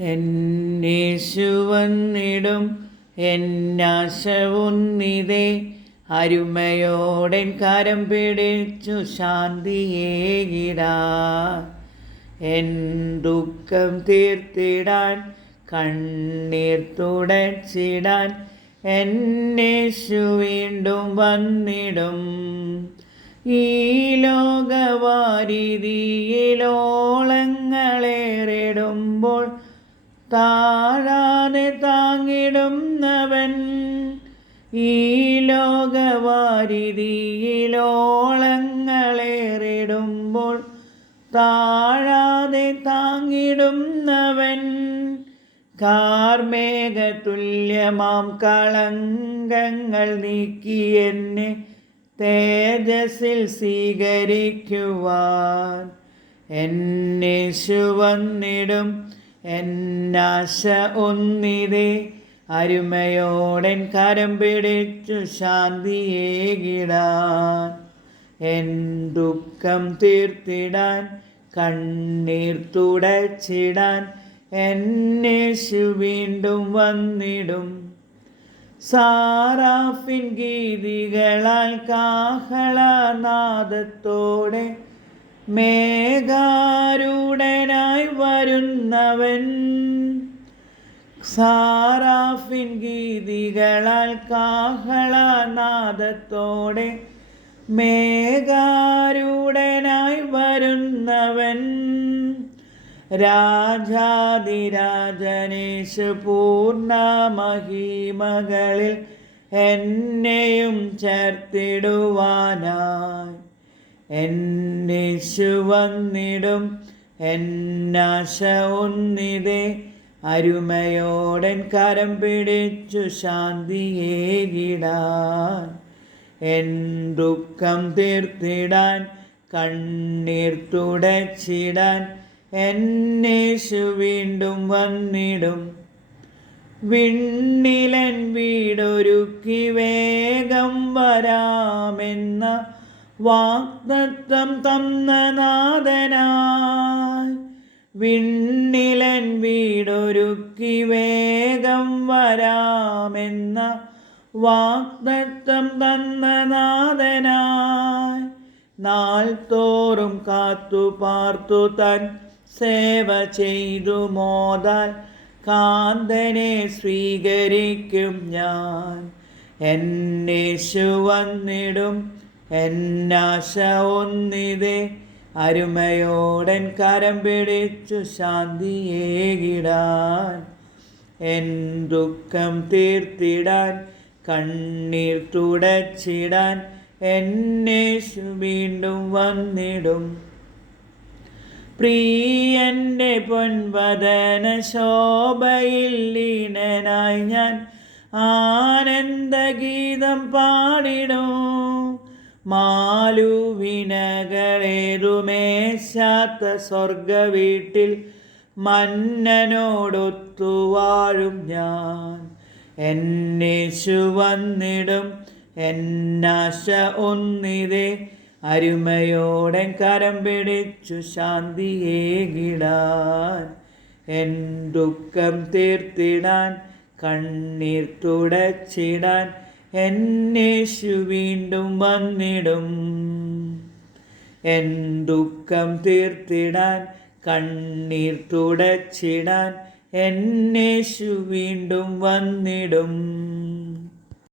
എന്നേശു വന്നിടും എന്നാശവുന്നിതേ. അരുമയോടൻ കരം പിടിച്ചു ശാന്തിയേകിടാ എൻ ദുഃഖം തീർത്തിടാൻ കണ്ണീർ തുടച്ചിടാൻ എന്നേശു വീണ്ടും വന്നിടും. ഈ ലോകവാരിതിയിലോളങ്ങളേറിടുമ്പോൾ താഴാതെ താങ്ങിടുന്നവൻ ഈ ലോകവാരിതിയിലോളങ്ങളേറിടുമ്പോൾ താഴാതെ താങ്ങിടുന്നവൻ കാർമേഘതുല്യമാം കളങ്കങ്ങൾ നീക്കി എന്നെ തേജസ്സിൽ സ്വീകരിക്കുവാൻ എന്നെ വന്നിടും എന്നാശ ഒന്നിതേ അരുമയോടൻ കരം പിടിച്ചു ശാന്തിയേകിടാൻ എൻ ദുഃഖം തീർത്തിടാൻ കണ്ണീർ തുടച്ചിടാൻ എന്നേശു വീണ്ടും വന്നിടും. സാറാഫിൻ ഗീതികളാൽ കാഹളനാദത്തോടെ മേഘാരൂഢനായി വരുന്നവൻ. സാറാഫിൻ ഗീതികളാൽ കാഹളനാദത്തോടെ മേഘാരൂഢനായി വരുന്നവൻ. രാജാതിരാജനേശ് പൂർണ മഹിമകളിൽ എന്നെയും ചേർത്തിടുവാനായി. എന്നേശു വന്നിടും. എന്നാശ ഒന്നിതേ. അരുമയോടൻ കരം പിടിച്ചു ശാന്തിയേകിടാൻ. എൻ ദുഃഖം തീർത്തിടാൻ കണ്ണീർ തുടച്ചിടാൻ എന്നേശു വീണ്ടും വന്നിടും. വിണ്ണിലൻ വീടൊരുക്കി വേഗം വരാമെന്ന വാഗ്ദത്തം തന്ന വിണ്ണിലൻ വീടൊരുക്കി വേഗം വരാമെന്ന വാഗ്ദത്തം തന്ന നാഥനായി തോറും കാത്തു പാർത്തു തൻ സേവ ചെയ്തു മോതാൽ കാന്തനെ സ്വീകരിക്കും ഞാൻ. എന്നേശു വന്നിടും എന്നാശ ഒന്നിതേ അരുമയോടൻ കരം പിടിച്ചു ശാന്തിയേകിടാൻ എൻ ദുഃഖം തീർത്തിടാൻ കണ്ണീർ തുടച്ചിടാൻ എന്നേശു വീണ്ടും വന്നിടും. പ്രിയന്റെ പൊൻവദന ശോഭയിൽ ലീനനായി ഞാൻ ആനന്ദഗീതം പാടിടും. മാലുവിനകളേതുമേശാത്ത സ്വർഗ വീട്ടിൽ മന്നനോടൊത്തു വാഴും ഞാൻ. എന്നേശു വന്നിടും എന്നാശ ഒന്നിതേ. അരുമയോടെ കരം പിടിച്ചു ശാന്തിയേകിടാൻ എൻ ദുഃഖം തീർത്തിടാൻ കണ്ണീർ തുടച്ചിടാൻ എന്നേശു വീണ്ടും വന്നിടും. എൻ ദുഃഖം തീർത്തിടാൻ കണ്ണീർ തുടച്ചിടാൻ എന്നേശു വീണ്ടും വന്നിടും.